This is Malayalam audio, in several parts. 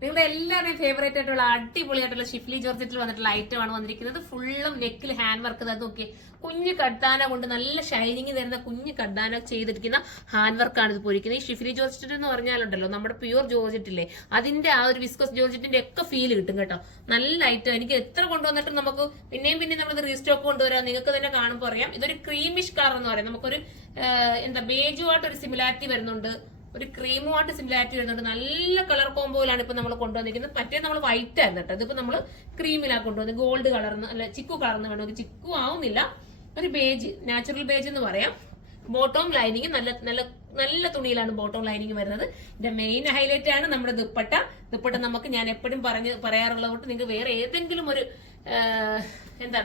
നിങ്ങളുടെ എല്ലാവരുടെയും ഫേവറേറ്റ് ആയിട്ടുള്ള അടിപൊളിയായിട്ടുള്ള ഷിഫ്ലി ജോർജറ്റിൽ വന്നിട്ടുള്ള ഐറ്റം ആണ് വന്നിരിക്കുന്നത്. ഫുള്ളും നെക്കിൽ ഹാൻഡ് വർക്ക് നോക്കി കുഞ്ഞു കഡ്ഡാന കൊണ്ട് നല്ല ഷൈനിങ് തരുന്ന കുഞ്ഞു കഡ്ഡാന ചെയ്തിരിക്കുന്ന ഹാൻഡ് വർക്കാണ് ഇത് പോയിരിക്കുന്നത്. ഈ ഷിഫ്ലി ജോർജറ്റ് എന്ന് പറഞ്ഞാലുണ്ടല്ലോ നമ്മുടെ പ്യൂർ ജോർജറ്റില്ലേ അതിന്റെ ആ ഒരു വിസ്കോസ് ജോർജറ്റിന്റെ ഒക്കെ ഫീൽ കിട്ടും കേട്ടോ. നല്ല ഐറ്റം. എനിക്ക് എത്ര കൊണ്ടുവന്നിട്ട് നമുക്ക് പിന്നെയും നമ്മളിത് റീസ്റ്റോക്ക് കൊണ്ടുവരാം. നിങ്ങൾക്ക് തന്നെ കാണുമ്പോൾ അറിയാം. ഇതൊരു ക്രീമിഷ് കളർ എന്ന് പറയാം. നമുക്കൊരു ബേജുമായിട്ട് ഒരു സിമിലാരിറ്റി വരുന്നുണ്ട്, ഒരു ക്രീമുമായിട്ട് സിമിലാരിറ്റി വരുന്നുണ്ട്. നല്ല കളർ കോമ്പോയിലാണ് ഇപ്പൊ നമ്മൾ കൊണ്ടുവന്നിരിക്കുന്നത്. മറ്റേ നമ്മൾ വൈറ്റ് ആയിരുന്നു കേട്ടോ. ഇതിപ്പോ നമ്മൾ ക്രീമിലാണ് കൊണ്ടുവന്നത്. ഗോൾഡ് കളർന്ന് അല്ല ചിക്കു കളർന്ന് വേണമെങ്കിൽ ചിക്കു ആവുന്നില്ല, ഒരു ബേജ്, നാച്ചുറൽ ബേജ് എന്ന് പറയാം. ബോട്ടം ലൈനിങ് നല്ല നല്ല നല്ല തുണിയിലാണ് ബോട്ടം ലൈനിങ് വരുന്നത്. ഇതിന്റെ മെയിൻ ഹൈലൈറ്റ് ആണ് നമ്മുടെ ദുപ്പട്ട. നമുക്ക് ഞാൻ എപ്പോഴും പറയാറുള്ളത് കൊണ്ട് നിങ്ങൾക്ക് വേറെ ഏതെങ്കിലും ഒരു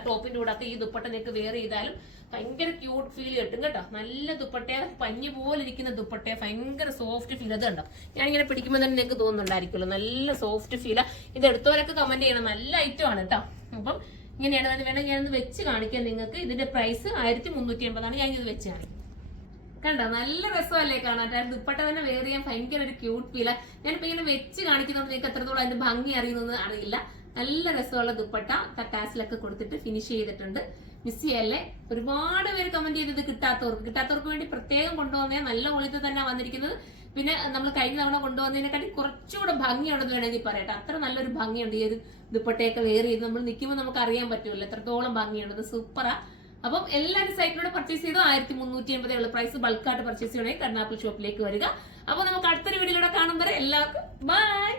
ടോപ്പിന്റെ കൂടെ ഒക്കെ ഈ ദുപ്പട്ട നിങ്ങൾക്ക് വെയർ ചെയ്താലും ഭയങ്കര ക്യൂട്ട് ഫീൽ കിട്ടും കേട്ടോ. നല്ല ദുപ്പട്ടയ, പഞ്ഞി പോലെ ഇരിക്കുന്ന ദുപ്പട്ടയ, ഭയങ്കര സോഫ്റ്റ് ഫീൽ. അത് കണ്ടോ, ഞാനിങ്ങനെ പിടിക്കുമ്പോൾ തന്നെ നിങ്ങൾക്ക് തോന്നുന്നുണ്ടായിരിക്കുമല്ലോ നല്ല സോഫ്റ്റ് ഫീലാ. ഇത് എടുത്തവരൊക്കെ കമന്റ് ചെയ്യണം, നല്ല ഐറ്റം ആണ് കേട്ടോ. അപ്പം ഇങ്ങനെയാണ് വേണം ഞാനത് വെച്ച് കാണിക്കാം നിങ്ങൾക്ക്. ഇതിന്റെ പ്രൈസ് 1380 ഞാൻ ഇത് വെച്ച് കാണിക്കും. കണ്ടോ, നല്ല രസമല്ലേ കാണാൻ. ദുപ്പട്ട തന്നെ വെയർ ചെയ്യാൻ ഭയങ്കര ഒരു ക്യൂട്ട് ഫീലാ. ഞാനിപ്പോ ഇങ്ങനെ വെച്ച് കാണിക്കുന്നതുകൊണ്ട് നിങ്ങൾക്ക് എത്രത്തോളം അതിന്റെ ഭംഗി അറിയുന്നത് അറിയില്ല. നല്ല രസമുള്ള ദുപ്പട്ട ടാസിലൊക്കെ കൊടുത്തിട്ട് ഫിനിഷ് ചെയ്തിട്ടുണ്ട്. മിസ് ചെയ്യല്ലേ. ഒരുപാട് പേര് കമന്റ് ചെയ്തത് കിട്ടാത്തവർക്ക് വേണ്ടി പ്രത്യേകം കൊണ്ടുവന്നേ. നല്ല ക്വാളിറ്റി തന്നെ വന്നിരിക്കുന്നത്. പിന്നെ നമ്മൾ കഴിഞ്ഞ തവണ കൊണ്ടുവന്നതിനെക്കാട്ടി കുറച്ചുകൂടെ ഭംഗിയുണ്ടെന്ന് വേണമെങ്കിൽ പറയട്ടെ. അത്ര നല്ലൊരു ഭംഗിയുണ്ട് ഈ ഒരു ദുപ്പട്ടയൊക്കെ വെയർ ചെയ്ത് നമ്മൾ നിൽക്കുമ്പോൾ നമുക്ക് അറിയാൻ പറ്റുമല്ലോ എത്രത്തോളം ഭംഗിയുള്ളത്. സൂപ്പറാ. അപ്പം എല്ലാവരും സൈറ്റിലൂടെ പർച്ചേസ് ചെയ്തോ 1380 ഉള്ള പ്രൈസ്. ബൾക്കായിട്ട് പർച്ചേസ് ചെയ്യണമെങ്കിൽ കരുനാഗപ്പള്ളി ഷോപ്പിലേക്ക് വരിക. അപ്പൊ നമുക്ക് അടുത്തൊരു വീഡിയോയിലൂടെ കാണുമ്പോൾ എല്ലാവർക്കും ബൈ.